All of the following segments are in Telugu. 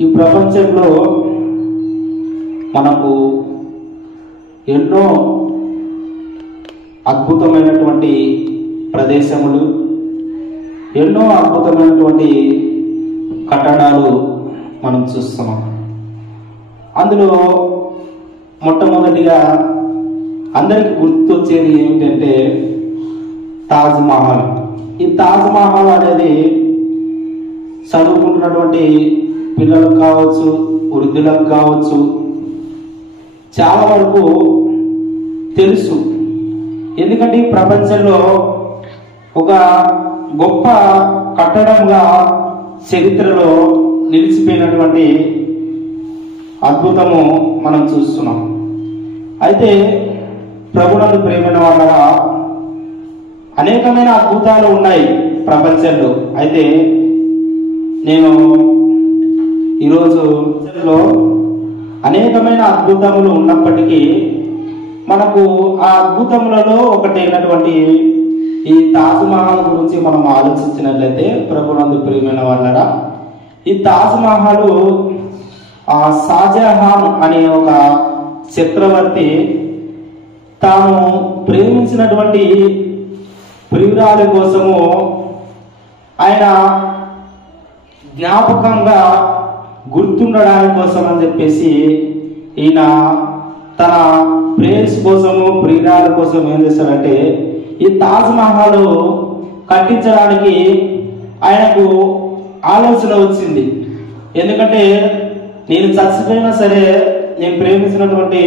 ఈ ప్రపంచంలో మనకు ఎన్నో అద్భుతమైనటువంటి ప్రదేశములు, ఎన్నో అద్భుతమైనటువంటి కట్టడాలు మనం చూస్తున్నాం. అందులో మొట్టమొదటిగా అందరికి గుర్తొచ్చేది ఏమిటంటే తాజ్ మహల్. ఈ తాజ్ మహల్ అనేది చదువుకుంటున్నటువంటి పిల్లలకు కావచ్చు, వృద్ధులకు కావచ్చు, చాలా వరకు తెలుసు. ఎందుకంటే ఈ ప్రపంచంలో ఒక గొప్ప కట్టడంగా చరిత్రలో నిలిచిపోయినటువంటి అద్భుతము మనం చూస్తున్నాం. అయితే ప్రభునందు ప్రేమైన వాళ్ళగా అనేకమైన అద్భుతాలు ఉన్నాయి ప్రపంచంలో. అయితే నేను ఈరోజు అనేకమైన అద్భుతములు ఉన్నప్పటికీ మనకు ఆ అద్భుతములలో ఒకటైనటువంటి ఈ తాజ్ మహల్ గురించి మనం ఆలోచించినట్లయితే ప్రభునందు ప్రియమైన వాళ్ళరా, ఈ తాజ్ మహల్ షాజహాన్ అనే ఒక చక్రవర్తి తాను ప్రేమించినటువంటి ప్రియురాలి కోసము ఆయన జ్ఞాపకంగా గుర్తుండడానికి కోసం అని చెప్పేసి ఈయన తన ప్రేయస్ కోసము ప్రియురాల కోసం ఏం చేశాడంటే ఈ తాజ్ మహల్ కట్టించడానికి ఆయనకు ఆలోచన వచ్చింది. ఎందుకంటే నేను చచ్చిపోయినా సరే నేను ప్రేమించినటువంటి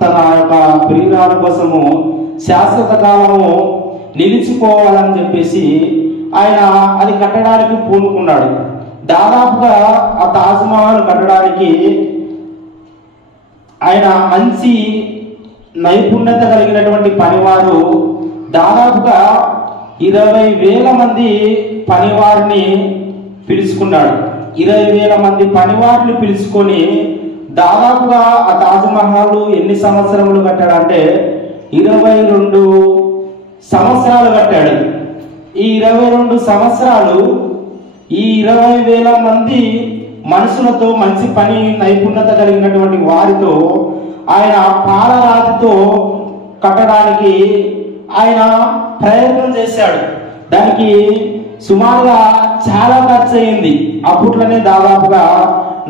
తన యొక్క ప్రియురాల కోసము శాశ్వత కాలము నిలిచిపోవాలని చెప్పేసి ఆయన అది కట్టడానికి పూనుకున్నాడు. దాదాపుగా ఆ తాజ్ మహల్ కట్టడానికి ఆయన మంచి నైపుణ్యత కలిగినటువంటి పనివారు దాదాపుగా 20,000 మంది పనివారిని పిలుచుకున్నాడు. 20,000 మంది పనివారిని పిలుచుకొని దాదాపుగా ఆ తాజ్ మహల్ ఎన్ని సంవత్సరములు కట్టాడంటే 22 సంవత్సరాలు కట్టాడు. ఈ 22 సంవత్సరాలు ఈ 20,000 మంది మనుషులతో మంచి పని నైపుణ్యత కలిగినటువంటి వారితో ఆయన పాలరాతితో కట్టడానికి ఆయన ప్రయత్నం చేశాడు. దానికి సుమారుగా చాలా ఖర్చు అయింది. అప్పట్లోనే దాదాపుగా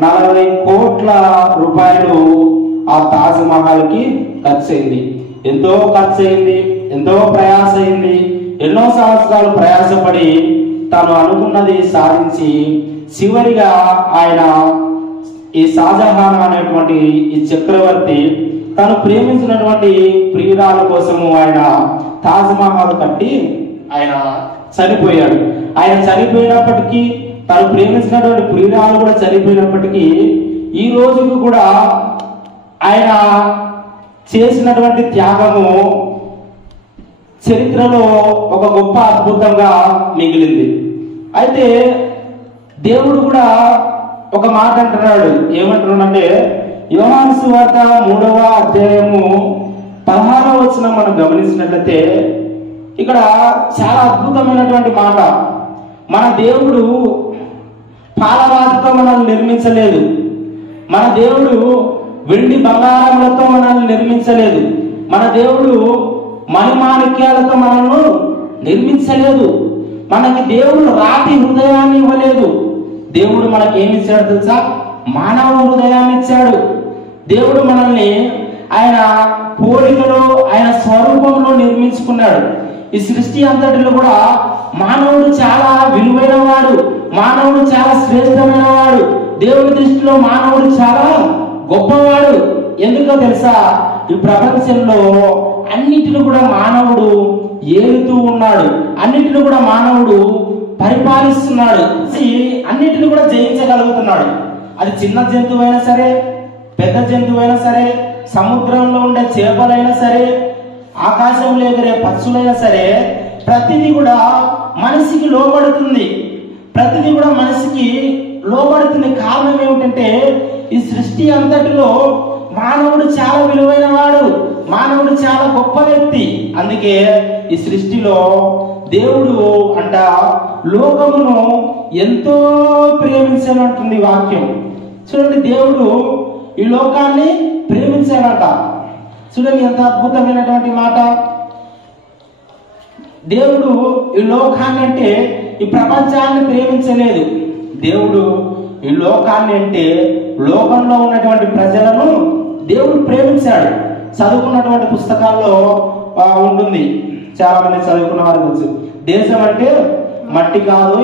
40 కోట్ల రూపాయలు ఆ తాజ్ మహల్ కి ఖర్చు అయింది. ఎంతో ఖర్చు అయింది, ఎంతో ప్రయాస అయింది. ఎన్నో సంవత్సరాలు ప్రయాసపడి తాను అనుకున్నది సాధించి చివరిగా ఆయన ఈ షాజహాన్ అనేటువంటి ఈ చక్రవర్తి తను ప్రేమించినటువంటి ప్రియురాల కోసము ఆయన తాజ్ మహల్ కట్టి ఆయన చనిపోయాడు. ఆయన చనిపోయినప్పటికీ తను ప్రేమించినటువంటి ప్రియురాలు కూడా చనిపోయినప్పటికీ ఈ రోజుకు కూడా ఆయన చేసినటువంటి త్యాగము చరిత్రలో ఒక గొప్ప అద్భుతంగా మిగిలింది. అయితే దేవుడు కూడా ఒక మాట అంటున్నాడు. ఏమంటున్నాడంటే యోహాను సువార్త 3వ అధ్యాయము 16వ వచనం మనం గమనించినట్లయితే ఇక్కడ చాలా అద్భుతమైనటువంటి మాట. మన దేవుడు పాలరాతితో మనల్ని నిర్మించలేదు. మన దేవుడు వెండి బంగారములతో మనల్ని నిర్మించలేదు. మన దేవుడు మణిమాణిక్యాలతో మనల్ని నిర్మించలేదు. మనకి దేవుడు రాతి హృదయాన్ని ఇవ్వలేదు. దేవుడు మనకి ఏమి ఇచ్చాడు తెలుసా? మానవ హృదయాన్ని ఇచ్చాడు. దేవుడు మనల్ని ఆయన పోలికలో ఆయన స్వరూపంలో నిర్మించుకున్నాడు. ఈ సృష్టి అంతటిలో కూడా మానవుడు చాలా విలువైన వాడు, మానవుడు చాలా శ్రేష్టమైన వాడు. దేవుడి దృష్టిలో మానవుడు చాలా గొప్పవాడు. ఎందుకో తెలుసా? ఈ ప్రపంచంలో అన్నిటిని కూడా మానవుడు ఏలుతూ ఉన్నాడు. అన్నిటిని కూడా మానవుడు పరిపాలిస్తున్నాడు. అన్నిటిని కూడా జయించగలుగుతున్నాడు. అది చిన్న జంతువైనా సరే, పెద్ద జంతువైనా సరే, సముద్రంలో ఉండే చేపలైనా సరే, ఆకాశంలో ఎగిరే పక్షులైనా సరే, ప్రతిదీ కూడా మనిషికి లోబడుతుంది. ప్రతిదీ కూడా మనిషికి లోబడుతుంది. కారణం ఏమిటంటే ఈ సృష్టి అంతటిలో మానవుడు చాలా విలువైన వాడు, మానవుడు చాలా గొప్ప వ్యక్తి. అందుకే ఈ సృష్టిలో దేవుడు అంట లోకమును ఎంతో ప్రేమించనంటుంది వాక్యం. చూడండి, దేవుడు ఈ లోకాన్ని ప్రేమించాడట. చూడండి ఎంత అద్భుతమైనటువంటి మాట. దేవుడు ఈ లోకాన్ని అంటే ఈ ప్రపంచాన్ని ప్రేమించలేదు. దేవుడు ఈ లోకాన్ని అంటే లోకంలో ఉన్నటువంటి ప్రజలను దేవుడు ప్రేమించాడు. చదువుకున్నటువంటి పుస్తకాల్లో ఉంటుంది, చాలా మంది చదువుకున్న వారి గురించి. దేశం అంటే మట్టి కాదు,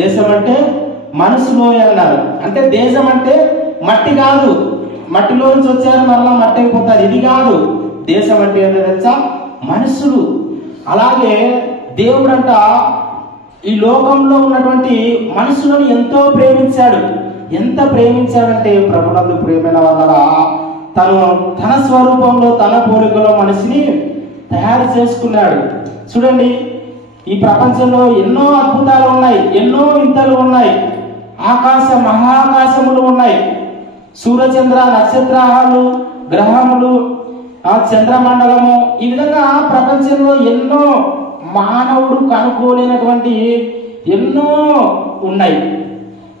దేశం అంటే మనసులో అన్నారు. అంటే దేశం అంటే మట్టి కాదు, మట్టిలో నుంచి వచ్చారు మరలా మట్టి అయిపోతారు, ఇది కాదు. దేశం అంటే ఏంటో తెలుసా? మనుషులు. అలాగే దేవుడంట ఈ లోకంలో ఉన్నటువంటి మనుషులను ఎంతో ప్రేమించాడు. ఎంత ప్రేమించాడంటే ప్రభునందు ప్రియమైన వాళ్ళరా, తను తన స్వరూపంలో తన పోలికలో మనిషిని తయారు చేసుకున్నాడు. చూడండి, ఈ ప్రపంచంలో ఎన్నో అద్భుతాలు ఉన్నాయి, ఎన్నో వింతలు ఉన్నాయి. మహాకాశములు ఉన్నాయి. సూర్యచంద్ర నక్షత్రాలు, గ్రహములు, చంద్రమండలము, ఈ విధంగా ప్రపంచంలో ఎన్నో మానవుడు కనుక్కోలేనటువంటి ఎన్నో ఉన్నాయి.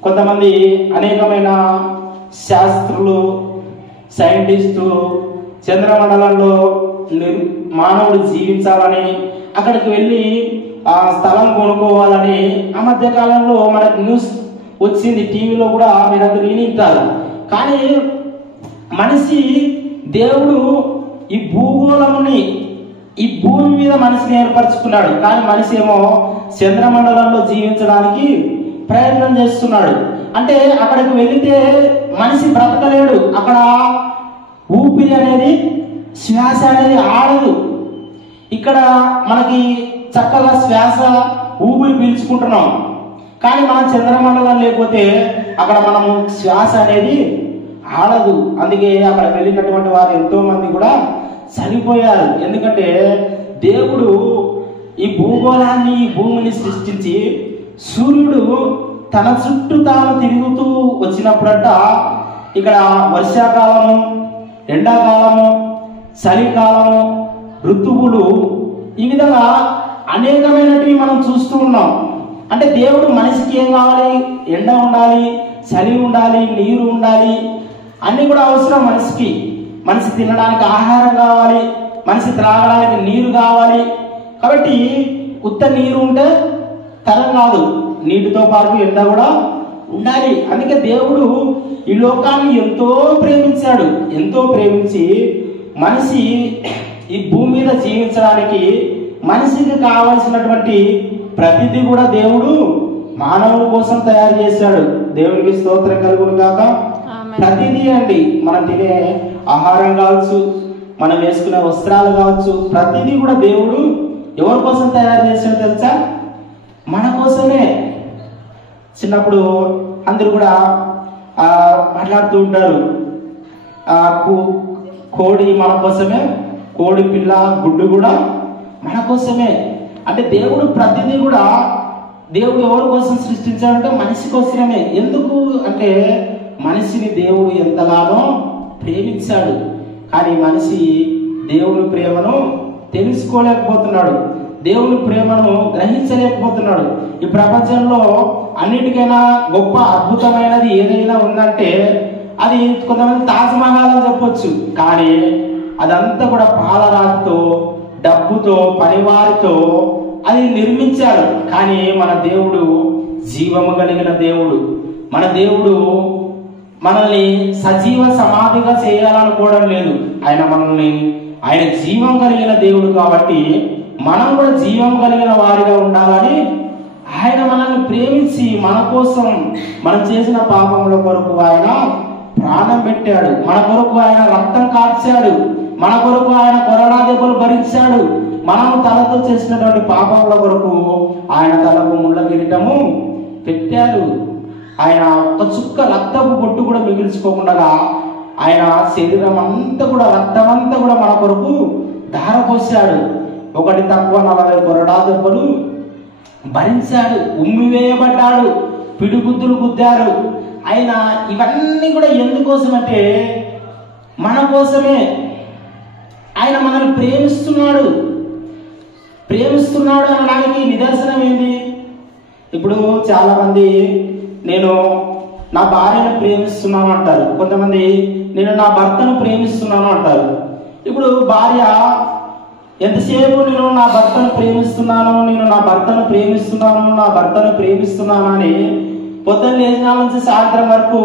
కొంతమంది అనేకమైన శాస్త్రులు, సైంటిస్టులు చంద్రమండలంలో మానవుడు జీవించాలని, అక్కడికి వెళ్ళి ఆ స్థలం కొనుక్కోవాలని ఆ మధ్య కాలంలో మనకు న్యూస్ వచ్చింది, టీవీలో కూడా మీరందరూ వినింటారు. కానీ మనిషి, దేవుడు ఈ భూగోళముని, ఈ భూమి మీద మనిషిని ఏర్పరచుకున్నాడు. కానీ మనిషి ఏమో చంద్రమండలంలో జీవించడానికి ప్రయత్నం చేస్తున్నాడు. అంటే అక్కడికి వెళితే మనిషి బ్రతకలేడు. అక్కడ ఊపిరి అనేది, శ్వాస అనేది ఆడదు. ఇక్కడ మనకి చక్కగా శ్వాస ఊపిరి పీల్చుకుంటున్నాం. కానీ మనం చంద్రమండలం లేకపోతే అక్కడ మనము శ్వాస అనేది ఆడదు. అందుకే అక్కడ వెళ్ళినటువంటి వారు ఎంతో మంది కూడా చనిపోయారు. ఎందుకంటే దేవుడు ఈ భూగోళాన్ని, ఈ భూమిని సృష్టించి సూర్యుడు తన చుట్టూ తాను తిరుగుతూ వచ్చినప్పుడంట ఇక్కడ వర్షాకాలము, ఎండాకాలము, చలికాలము, ఋతువులు, ఈ విధంగా అనేకమైనటివి మనం చూస్తూ ఉన్నాం. అంటే దేవుడు మనిషికి ఏం కావాలి? ఎండ ఉండాలి, చలి ఉండాలి, నీరు ఉండాలి, అన్నీ కూడా అవసరం మనిషికి. మనిషి తినడానికి ఆహారం కావాలి, మనిషి త్రాగడానికి నీరు కావాలి. కాబట్టి ఉత్త నీరు ఉంటే తరం కాదు, నీటితో పాటు ఎండ కూడా ఉండాలి. అందుకే దేవుడు ఈ లోకాన్ని ఎంతో ప్రేమించాడు. ఎంతో ప్రేమించి మనిషి ఈ భూమి మీద జీవించడానికి మనిషికి కావలసినటువంటి ప్రతిదీ కూడా దేవుడు మానవుల కోసం తయారు చేశాడు. దేవునికి స్తోత్రం కలుగును గాక. ప్రతిదీ అండి, మనం తినే ఆహారం కావచ్చు, మనం వేసుకునే వస్త్రాలు కావచ్చు, ప్రతిదీ కూడా దేవుడు ఎవరి కోసం తయారు చేశాడు తెలుసా? మన కోసమే. చిన్నప్పుడు అందరూ కూడా మాట్లాడుతూ ఉంటారు, కోడి మన కోసమే, కోడి పిల్ల గుడ్డు కూడా మన కోసమే. అంటే దేవుడు ప్రతిదీ కూడా దేవుడు ఎవరి కోసం సృష్టించాడంటే మనిషి కోసమే. ఎందుకు అంటే మనిషిని దేవుడు ఎంతగానో ప్రేమించాడు. కానీ మనిషి దేవుని ప్రేమను తెలుసుకోలేకపోతున్నాడు, దేవుని ప్రేమను గ్రహించలేకపోతున్నాడు. ఈ ప్రపంచంలో అన్నిటికైనా గొప్ప అద్భుతమైనది ఏదైనా ఉందంటే అది కొంతమంది తాజ్మహల్ అని చెప్పొచ్చు. కానీ అదంతా కూడా పాలరాతితో, డబ్బుతో, పనివారితో అది నిర్మించారు. కానీ మన దేవుడు జీవము కలిగిన దేవుడు. మన దేవుడు మనల్ని సజీవ సమాధిగా చేయాలనుకోవడం లేదు. ఆయన జీవం కలిగిన దేవుడు కాబట్టి మనం కూడా జీవం కలిగిన వారిగా ఉండాలని ఆయన మనల్ని ప్రేమించి మన కోసం, మనం చేసిన పాపముల కొరకు ఆయన ప్రాణం పెట్టాడు. మన కొరకు ఆయన రక్తం కార్చాడు. మన కొరకు ఆయన కొరడా దెబ్బలు భరించాడు. మనం తలతో చేసినటువంటి పాపముల కొరకు ఆయన తలకు ముళ్ళ కిరీటము పెట్టాడు. ఆయన ఒక్క చుక్క రక్తపు బొట్టు కూడా మిగిల్చుకోకుండా ఆయన శరీరం అంతా కూడా, రక్తం అంతా కూడా మన కొరకు ధారపోసాడు. ఒకటి తక్కువ 40 కొరడా దెబ్బలు భరించాడు. ఉమ్మివేయబడ్డాడు, పిడిగుద్దులు గుద్దారు. ఆయన ఇవన్నీ కూడా ఎందుకోసం అంటే మన కోసమే. ఆయన మనల్ని ప్రేమిస్తున్నాడు అనడానికి నిదర్శనం ఏంటి? ఇప్పుడు చాలా మంది నేను నా భార్యను ప్రేమిస్తున్నాను అంటారు, కొంతమంది నేను నా భర్తను ప్రేమిస్తున్నాను అంటారు. ఇప్పుడు భార్య ఎంతసేపు నేను నా భర్తను ప్రేమిస్తున్నాను, నేను నా భర్తను ప్రేమిస్తున్నాను, నా భర్తను ప్రేమిస్తున్నాను అని పొద్దున్న లేచిన నుంచి సాయంత్రం వరకు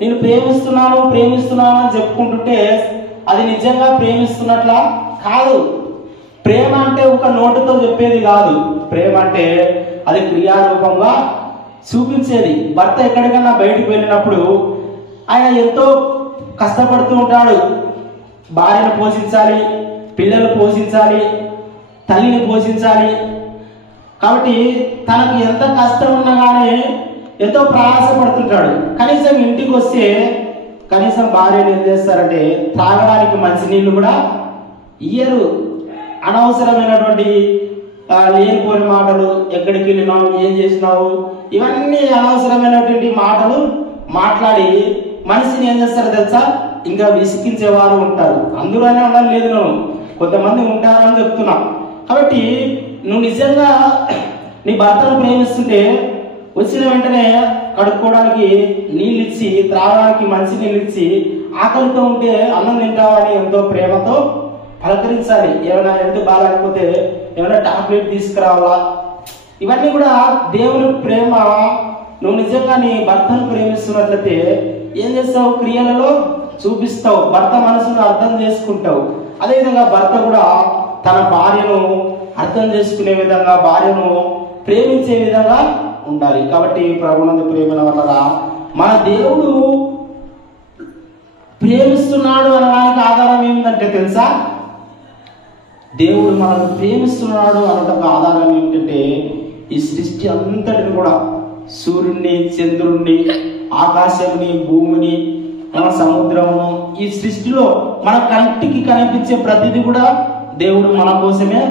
నేను ప్రేమిస్తున్నాను ప్రేమిస్తున్నాను అని చెప్పుకుంటుంటే అది నిజంగా ప్రేమిస్తున్నట్లా కాదు. ప్రేమ అంటే ఒక నోటుతో చెప్పేది కాదు. ప్రేమ అంటే అది క్రియారూపంగా చూపించేది. భర్త ఎక్కడికన్నా బయటకు వెళ్ళినప్పుడు ఆయన ఎంతో కష్టపడుతూ ఉంటాడు. భార్యను పోషించాలి, పిల్లలు పోషించాలి, తల్లిని పోషించాలి. కాబట్టి తనకు ఎంత కష్టం ఉన్నా కానీ ఎంతో ప్రయాసపడుతుంటాడు. కనీసం ఇంటికి వస్తే కనీసం భార్యలు ఏం చేస్తారంటే త్రాగడానికి మంచినీళ్ళు కూడా ఇయ్యరు. అనవసరమైనటువంటి లేనిపోని మాటలు, ఎక్కడికి వెళ్ళినావు, ఏం చేసినావు, ఇవన్నీ అనవసరమైనటువంటి మాటలు మాట్లాడి మనిషిని ఏం చేస్తారు తెలుసా, ఇంకా విసిగించేవారు ఉంటారు. అందులోనే ఉండాలి లేదు, నువ్వు కొంతమంది ఉంటారని చెప్తున్నా. కాబట్టి నువ్వు నిజంగా నీ భర్తను ప్రేమిస్తుంటే వచ్చిన వెంటనే కడుక్కోవడానికి నీళ్ళు ఇచ్చి, త్రాగడానికి మంచి నీళ్ళు ఇచ్చి, ఆకలితో ఉంటే అన్నం తింటావని ఎంతో ప్రేమతో పలకరించాలి. ఏమైనా ఎందుకు బాగాలేకపోతే ఏమైనా టాబ్లెట్ తీసుకురావాలా, ఇవన్నీ కూడా దేవుని ప్రేమ. నువ్వు నిజంగా నీ భర్తను ప్రేమిస్తున్నట్లయితే ఏం చేస్తావు, క్రియలలో చూపిస్తావు, భర్త మనసును అర్థం చేసుకుంటావు. అదేవిధంగా భర్త కూడా తన భార్యను అర్థం చేసుకునే విధంగా, భార్యను ప్రేమించే విధంగా ఉండాలి. కాబట్టి ప్రభునందు ప్రేమ వల్ల మన దేవుడు ప్రేమిస్తున్నాడు అనడానికి ఆధారం ఏమిటంటే తెలుసా, దేవుడు మనల్ని ప్రేమిస్తున్నాడు అనడానికి ఆధారం ఏమిటంటే ఈ సృష్టి అంతటిని కూడా, సూర్యుడిని, చంద్రుడిని, ఆకాశాన్ని, భూమిని, సముద్రమును, ఈ సృష్టిలో మన కంటికి కనిపించే ప్రతిదీ కూడా దేవుడు మన కోసమే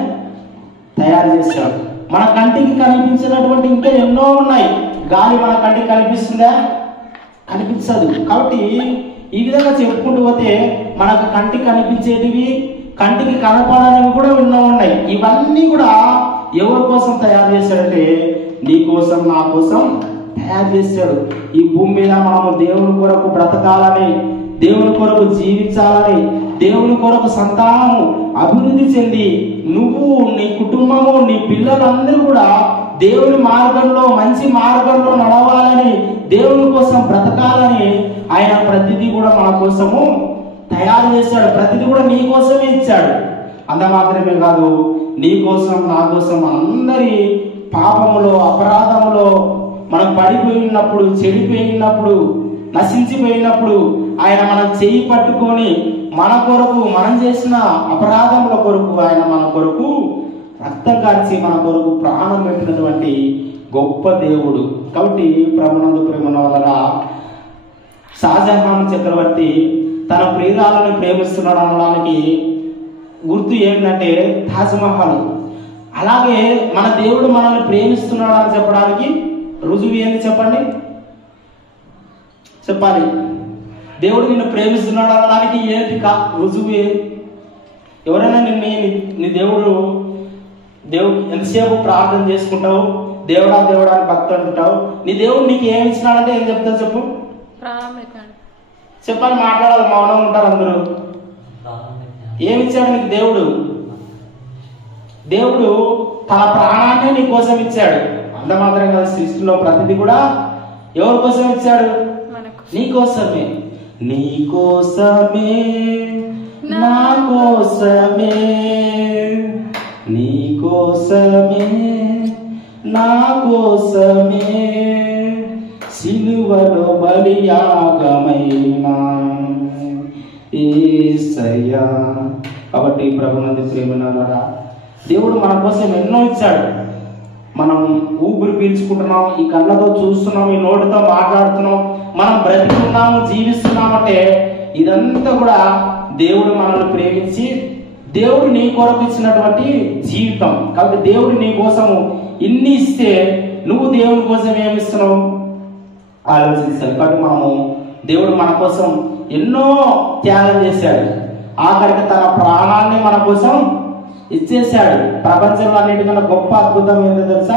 తయారు చేశాడు. మన కంటికి కనిపించినటువంటి ఇంకా ఎన్నో ఉన్నాయి. గాలి మన కంటికి కనిపిస్తుందా? కనిపించదు. కాబట్టి ఈ విధంగా చెప్పుకుంటూ పోతే మనకు కంటికి కనిపించేటివి, కంటికి కనపడనివి కూడా ఎన్నో ఉన్నాయి. ఇవన్నీ కూడా ఎవరి కోసం తయారు చేశాడంటే నీ కోసం, నా కోసం తయారు చేశాడు. ఈ భూమి మీద మనము దేవుని కొరకు బ్రతకాలని, దేవుని కొరకు జీవించాలని, దేవుని కొరకు సంతానము అభివృద్ధి చెంది నువ్వు, నీ కుటుంబము, నీ పిల్లలందరూ కూడా దేవుని మార్గంలో, మంచి మార్గంలో నడవాలని, దేవుని కోసం బ్రతకాలని ఆయన ప్రతిదీ కూడా మన కోసము తయారు చేశాడు. ప్రతిదీ కూడా నీ కోసమే ఇచ్చాడు. అంత మాత్రమే కాదు, నీ కోసం, నా కోసం, అందరి పాపములో, అపరాధములో మనం పడిపోయినప్పుడు, చెడిపోయినప్పుడు, నశించిపోయినప్పుడు ఆయన మనం చెయ్యి పట్టుకొని మన కొరకు, మనం చేసిన అపరాధముల కొరకు ఆయన మన కొరకు రక్తం కార్చి మన కొరకు ప్రాణం పెట్టినటువంటి గొప్ప దేవుడు. కాబట్టి ప్రభునందు ప్రేమ వల్ల షాజహాన్ చక్రవర్తి తన ప్రియురాలను ప్రేమిస్తున్నాడు అనడానికి గుర్తు ఏంటంటే తాజ్మహల్. అలాగే మన దేవుడు మనల్ని ప్రేమిస్తున్నాడు అని చెప్పడానికి రుజువు ఏంటి చెప్పండి, చెప్పాలి. దేవుడు నిన్ను ప్రేమిస్తున్నాడు అనడానికి ఏంటి రుజువు? ఎవరైనా నీ దేవుడు ఎంతసేపు ప్రార్థన చేసుకుంటావు, దేవుడా దేవుడా అని భక్తి అంటుంటావు, నీ దేవుడు నీకు ఏమి ఇచ్చినాడంటే ఏం చెప్తావు చెప్పు, చెప్పాలి, మాట్లాడాలి, మౌనం ఉంటారు అందరూ. ఏమిచ్చాడు నీకు దేవుడు? దేవుడు తన ప్రాణాన్ని నీ కోసం ఇచ్చాడు. అంత మాత్రం కాదు, సృష్టిలో ప్రతిదీ కూడా ఎవరి కోసం ఇచ్చాడు? నీ కోసమే. నీ కోసమే, నా కోసమే, నీ కోసమే, నా కోసమే సిలువలో బలియాగమైన యేసయ్యా. కాబట్టి ప్రభునందు ప్రేమనారా, దేవుడు మన కోసం ఎన్నో ఇచ్చాడు. మనం ఊపిరి పీల్చుకుంటున్నాం, ఈ కళ్ళతో చూస్తున్నాం, ఈ నోటితో మాట్లాడుతున్నాం, మనం బ్రతికున్నాము, జీవిస్తున్నామంటే ఇదంతా కూడా దేవుడు మనల్ని ప్రేమించి, దేవుడు నీ కొరకు ఇచ్చినటువంటి జీవితం. కాబట్టి దేవుడు నీ కోసము ఇన్ని ఇస్తే నువ్వు దేవుని కోసం ఏమి ఇస్తున్నావు ఆలోచించాలి. కాబట్టి మనము, దేవుడు మన కోసం ఎన్నో త్యాగం చేశాడు. ఆఖరికి తన ప్రాణాన్ని మన కోసం ఇచ్చేశాడు. ప్రపంచంలో అన్నిటికన్నా గొప్ప అద్భుతం ఏంటో తెలుసా?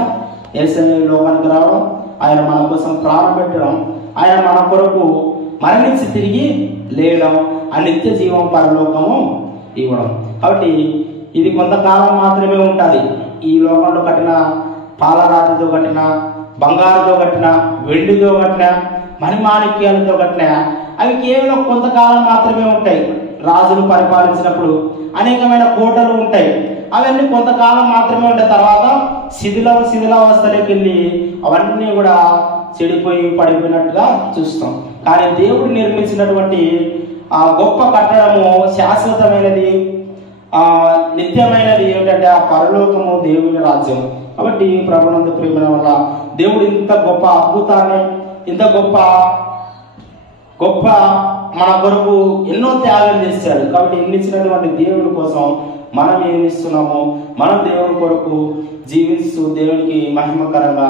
యేసయ్య లోకానికి రావడం, ఆయన మన కోసం ప్రాణం పెట్టడం. ఆయన మన కొరకు మరణించి తిరిగి లేయడం, ఆ నిత్య జీవం పరలోకము ఇవ్వడం. కాబట్టి ఇది కొంతకాలం మాత్రమే ఉంటుంది. ఈ లోకంలో కట్టిన పాలరాతితో కట్టిన, బంగారుతో కట్టిన, వెండితో కట్టిన, మణిమాణిక్యాలతో కట్టిన అవి కేవలం కొంతకాలం మాత్రమే ఉంటాయి. రాజులు పరిపాలించినప్పుడు అనేకమైన కోటలు ఉంటాయి, అవన్నీ కొంతకాలం మాత్రమే ఉంటాయి. తర్వాత శిథిలావస్థలోకి వెళ్ళి అవన్నీ కూడా చెడిపోయి పడిపోయినట్టుగా చూస్తాం. కానీ దేవుడు నిర్మించినటువంటి ఆ గొప్ప కట్టడము శాశ్వతమైనది, నిత్యమైనది ఏమిటంటే ఆ పరలోకము, దేవుని రాజ్యం. కాబట్టి ప్రభునందు ప్రేమ వల్ల దేవుడు ఇంత గొప్ప అద్భుతాన్ని, ఇంత గొప్ప మన కొరకు ఎన్నో త్యాగం చేశాడు. కాబట్టి ఇన్నిచ్చినటువంటి దేవుని కోసం మనం ఏమిస్తున్నామో, మనం దేవుని కొరకు జీవిస్తూ దేవునికి మహిమకరంగా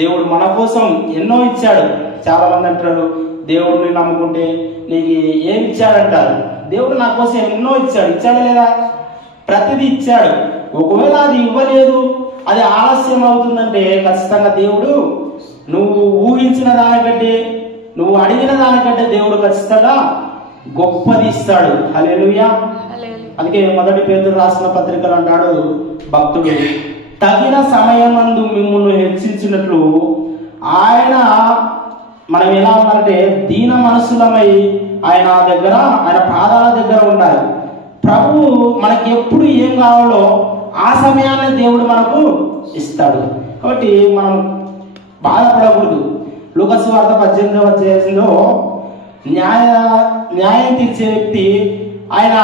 దేవుడు మన కోసం ఎన్నో ఇచ్చాడు. చాలా మంది అంటారు, దేవుడిని నమ్ముకుంటే నీకు ఏమి ఇచ్చాడంటారు. దేవుడు నా కోసం ఎన్నో ఇచ్చాడా లేదా? ప్రతిదీ ఇచ్చాడు. ఒకవేళ అది ఇవ్వలేదు, అది ఆలస్యం అవుతుందంటే ఖచ్చితంగా దేవుడు నువ్వు ఊహించిన దానికంటే, నువ్వు అడిగిన దానికంటే దేవుడు ఖచ్చితంగా గొప్పది ఇస్తాడు. హల్లెలూయా. అందుకే మొదటి పేతురు రాసిన పత్రికలు అంటాడు భక్తుడు, తగిన సమయమందు మిమ్మల్ని హెచ్చించినట్లు ఆయన, మనం ఎలా ఉండాలంటే దీన మనసులమై ఆయన పాదాల దగ్గర ఉండాలి. ప్రభు మనకి ఎప్పుడు ఏం కావాలో ఆ సమయాన్ని దేవుడు మనకు ఇస్తాడు. కాబట్టి మనం బాధపడకూడదు. లూకాసు వార్త 18వ అధ్యాయంలో న్యాయం తీర్చే వ్యక్తి ఆయన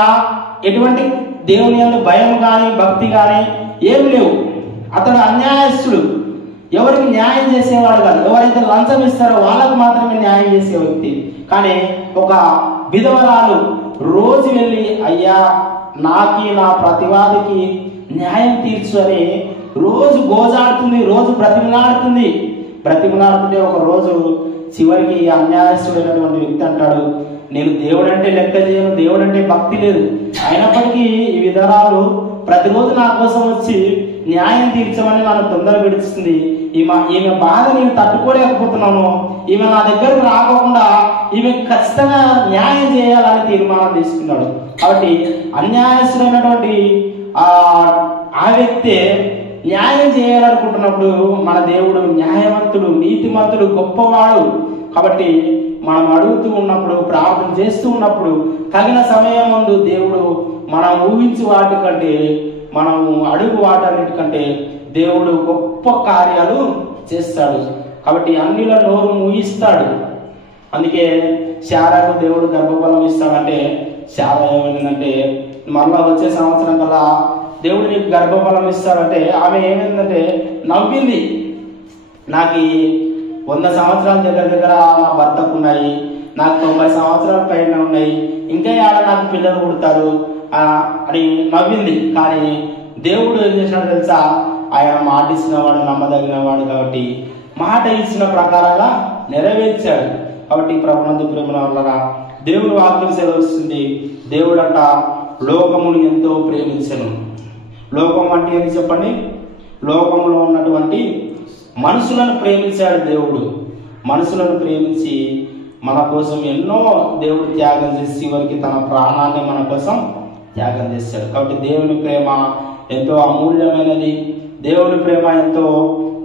ఎటువంటి దేవుని యందు భయం కానీ భక్తి కానీ ఏమి లేవు. అతడు అన్యాయస్తుడు, ఎవరికి న్యాయం చేసేవాడు కాదు. ఎవరైతే లంచం ఇస్తారో వాళ్ళకు మాత్రమే న్యాయం చేసే వ్యక్తి. కానీ ఒక విధవరాలు రోజు వెళ్ళి, అయ్యా నాకి నా ప్రతివాదికి న్యాయం తీర్చు అని రోజు గోజాడుతుంది, రోజు బ్రతిమలాడుతుంటే ఒక రోజు చివరికి అన్యాయస్తుడైనటువంటి వ్యక్తి అంటాడు, నేను దేవుడంటే లెక్క చేయను, దేవుడంటే భక్తి లేదు, అయినప్పటికీ ఈ విధవరాలు ప్రతిరోజు నా కోసం వచ్చి న్యాయం తీర్చమని నన్ను తొందర పెడుతుంది. ఈమె బాధ నేను తట్టుకోలేకపోతున్నాను, ఈమె నా దగ్గరకు రాకుండా ఈమె ఖచ్చితంగా న్యాయం చేయాలని తీర్మానం తీసుకున్నాడు. కాబట్టి అన్యాయస్తుడైనటువంటి ఆ వ్యక్తి న్యాయం చేయాలనుకుంటున్నప్పుడు మన దేవుడు న్యాయవంతుడు, నీతిమంతుడు, గొప్పవాడు. కాబట్టి మనం అడుగుతూ ఉన్నప్పుడు, ప్రార్థన చేస్తూ ఉన్నప్పుడు తగిన సమయం ముందు దేవుడు మనం ఊహించి వాటికంటే, మనం అడుగు వాటన్నిటికంటే దేవుడు గొప్ప కార్యాలు చేస్తాడు. కాబట్టి అన్నిలో నోరు మూయిస్తాడు. అందుకే శారాకు దేవుడు గర్భఫలం ఇస్తాడంటే శారా ఏమైందంటే మళ్ళా వచ్చే సంవత్సరం కల్లా దేవుడు నీకు గర్భఫలం ఇస్తాడంటే ఆమె ఏమైందంటే నవ్వింది. నాకు 100 సంవత్సరాల దగ్గర నా భర్తకు ఉన్నాయి, నాకు 90 సంవత్సరాల పైన ఉన్నాయి, ఇంకా నాకు పిల్లలు పుడతారు అని నవ్వింది. కానీ దేవుడు ఏం చేసినాడు తెలుసా? ఆయన మాట ఇచ్చినవాడు, నమ్మదగినవాడు. కాబట్టి మాట ఇచ్చిన ప్రకారంగా నెరవేర్చాడు. కాబట్టి ప్రభునందు ప్రేమ వల్ల దేవుడు వాక్యం సెలవుస్తుంది. దేవుడంట లోకమును ఎంతో ప్రేమించను. లోకం అంటే ఏంటి చెప్పండి? లోకంలో ఉన్నటువంటి మనుషులను ప్రేమించాడు దేవుడు. మనుషులను ప్రేమించి మన కోసం ఎన్నో దేవుడు త్యాగం చేసి చివరికి తన ప్రాణాన్ని మన కోసం త్యాగం చేశాడు. కాబట్టి దేవుని ప్రేమ ఎంతో అమూల్యమైనది, దేవుని ప్రేమ ఎంతో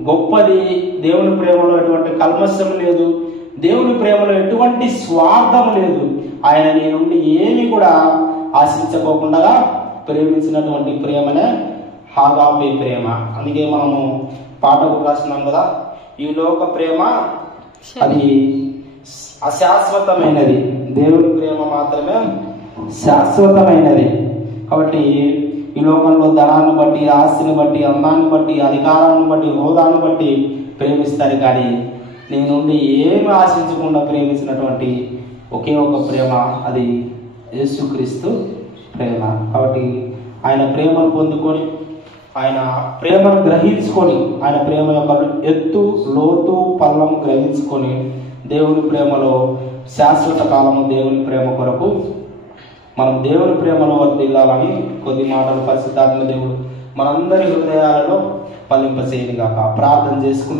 గొప్పది. దేవుని ప్రేమలో ఎటువంటి కల్మషం లేదు, దేవుని ప్రేమలో ఎటువంటి స్వార్థం లేదు. ఆయన నీ నుండి ఏమి కూడా ఆశించుకోకుండా ప్రేమించినటువంటి ప్రేమనే ఆగాపే ప్రేమ. అందుకే మనము పాటకు రాసినాం కదా, ఈ లోక ప్రేమ అది అశాశ్వతమైనది, దేవుని ప్రేమ మాత్రమే శాశ్వతమైనది. కాబట్టి ఈ లోకంలో ధనాన్ని బట్టి, ఆస్తిని బట్టి, అందాన్ని బట్టి, అధికారాన్ని బట్టి, హోదాను బట్టి ప్రేమిస్తారు. కానీ నీ నుండి ఏమి ఆశించకుండా ప్రేమించినటువంటి ఒకే ఒక ప్రేమ, అది యేసుక్రీస్తు ప్రేమ. కాబట్టి ఆయన ప్రేమను పొందుకొని, ఆయన ప్రేమను గ్రహించుకొని, ఆయన ప్రేమ యొక్క ఎత్తు, లోతు, పల్లం గ్రహించుకొని దేవుని ప్రేమలో శాశ్వత కాలము దేవుని ప్రేమ కొరకు మనం దేవుని ప్రేమలో వర్ధిల్లాలని కొద్ది మాటలు పరిశుద్ధాత్మ దేవుడు మనందరి హృదయాలలో ఫలింపచేయను గాక. ప్రార్థన చేసుకుంటాం.